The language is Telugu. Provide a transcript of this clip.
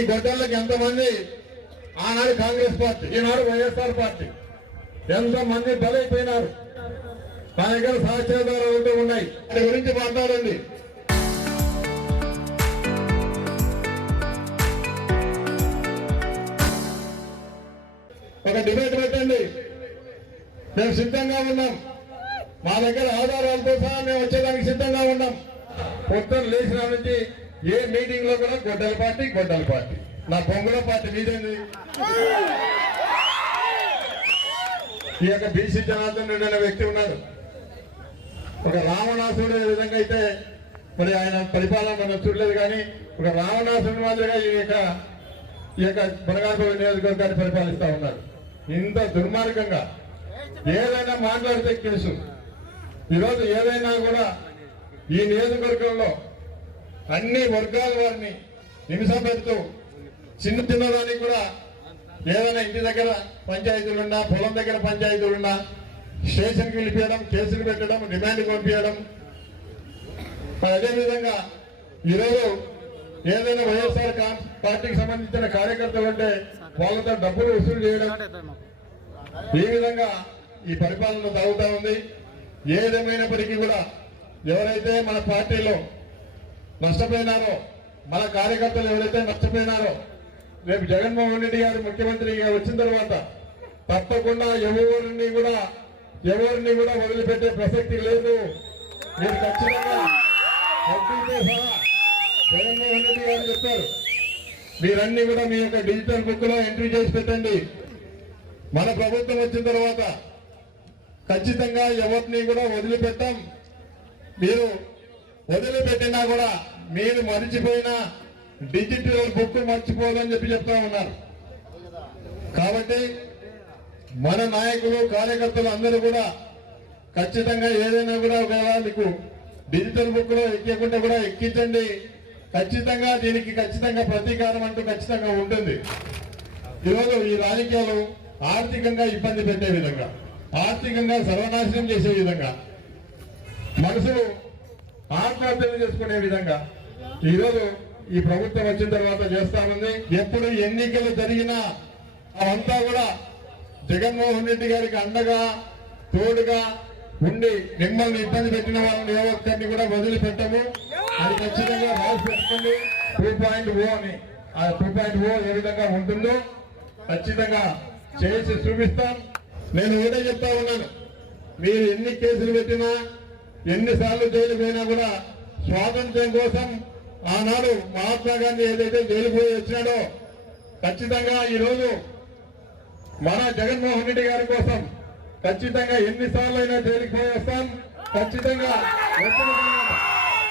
ఈ గొడ్డళ్ళకి ఎంతమంది ఆనాడు కాంగ్రెస్ పార్టీ, ఈనాడు వైఎస్ఆర్ పార్టీ ఎంతమంది బలైపోయినారు. నా దగ్గర సాక్ష్యాధారాలు ఉన్నాయి, వాటి గురించి మాట్లాడండి. ఒక డిబేట్ పెట్టండి, మేము సిద్ధంగా ఉన్నాం. మా దగ్గర ఆధారాలతో సహా మేము వచ్చేదానికి సిద్ధంగా ఉన్నాం. పొద్దున లేచిన నుంచి ఏ మీటింగ్ లో కూడా గొడ్డల పార్టీ నా బొంగుల పార్టీ మీదేంది. ఈ యొక్క బీసీ జనార్దన్ రెడ్డి అనే వ్యక్తి ఉన్నారు. ఒక రావణాసుడు ఏ విధంగా అయితే మరి ఆయన పరిపాలన మనం చూడలేదు, కానీ ఒక రావణాసుడి మాదిరిగా ఈ యొక్క బనగానపల్లి నియోజకవర్గాన్ని పరిపాలిస్తా ఉన్నారు. ఇంత దుర్మార్గంగా ఏదైనా మాట్లాడితే కేసు. ఈరోజు ఏదైనా కూడా ఈ నియోజకవర్గంలో అన్ని వర్గాల వారిని హింస పెడుతూ చిన్నదానికి కూడా ఏదైనా ఇంటి దగ్గర పంచాయతీలున్నా, పొలం దగ్గర పంచాయతీలున్నా స్టేషన్కి పిలిపించడం, కేసులు పెట్టడం, డిమాండ్ పంపించడం. అదేవిధంగా ఈరోజు ఏదైనా వైఎస్ఆర్ పార్టీకి సంబంధించిన కార్యకర్తలు ఉంటే వాళ్ళతో డబ్బులు వసూలు చేయడం, ఈ విధంగా ఈ పరిపాలన సాగుతా ఉంది. ఏదేమైనప్పటికీ కూడా ఎవరైతే మన పార్టీలో నష్టపోయినారో, మన కార్యకర్తలు ఎవరైతే నష్టపోయినారో, రేపు జగన్మోహన్ రెడ్డి గారు ముఖ్యమంత్రిగా వచ్చిన తర్వాత తప్పకుండా ఎవరిని కూడా వదిలిపెట్టే ప్రసక్తి లేదు. మీరు ఖచ్చితంగా వడ్డీతో సహా జగన్మోహన్ రెడ్డి గారు చెప్పారు, మీరన్నీ కూడా మీ యొక్క డిజిటల్ బుక్ లో ఎంట్రీ చేసి పెట్టండి. మన ప్రభుత్వం వచ్చిన తర్వాత ఖచ్చితంగా ఎవరిని కూడా వదిలిపెట్టాం. మీరు వదిలిపెట్టినా కూడా మీరు మర్చిపోయిన డిజిటల్ బుక్ మర్చిపోదని చెప్తా ఉన్నారు. కాబట్టి మన నాయకులు, కార్యకర్తలు అందరూ కూడా ఖచ్చితంగా ఏదైనా కూడా ఒకవేళ మీకు డిజిటల్ బుక్ లో ఎక్కకుండా కూడా ఎక్కించండి. ఖచ్చితంగా దీనికి ఖచ్చితంగా ప్రతీకారం అంటూ ఖచ్చితంగా ఉంటుంది. ఈరోజు ఈ రాజకీయాలు ఆర్థికంగా ఇబ్బంది పెట్టే విధంగా, ఆర్థికంగా సర్వనాశనం చేసే విధంగా, మనసులు ఆత్మహత్యలు చేసుకునే విధంగా ఈరోజు ఈ ప్రభుత్వం వచ్చిన తర్వాత చేస్తామంది. ఎప్పుడు ఎన్నికలు జరిగినా అవంతా కూడా జగన్మోహన్ రెడ్డి గారికి అండగా, తోడుగా ఉండి మిమ్మల్ని ఇబ్బంది పెట్టిన వాళ్ళని ఏ ఒక్కరిని కూడా వదిలిపెట్టము. అది ఖచ్చితంగా రాసి పెట్టుకోండి. 2.0 అని, ఆ 2.0 ఏ విధంగా ఉంటుందో ఖచ్చితంగా చేసి చూపిస్తాం. నేను ఏదో చెప్తా ఉన్నాను, మీరు ఎన్ని కేసులు పెట్టినా, ఎన్నిసార్లు జైలు పోయినా కూడా స్వాతంత్ర్యం కోసం ఆనాడు మహాత్మా గాంధీ ఏదైతే జైలు పోయి వచ్చినాడో ఖచ్చితంగా ఈరోజు మన జగన్మోహన్ రెడ్డి గారి కోసం ఖచ్చితంగా ఎన్నిసార్లు అయినా జైలుకి పోయి వస్తాం. ఖచ్చితంగా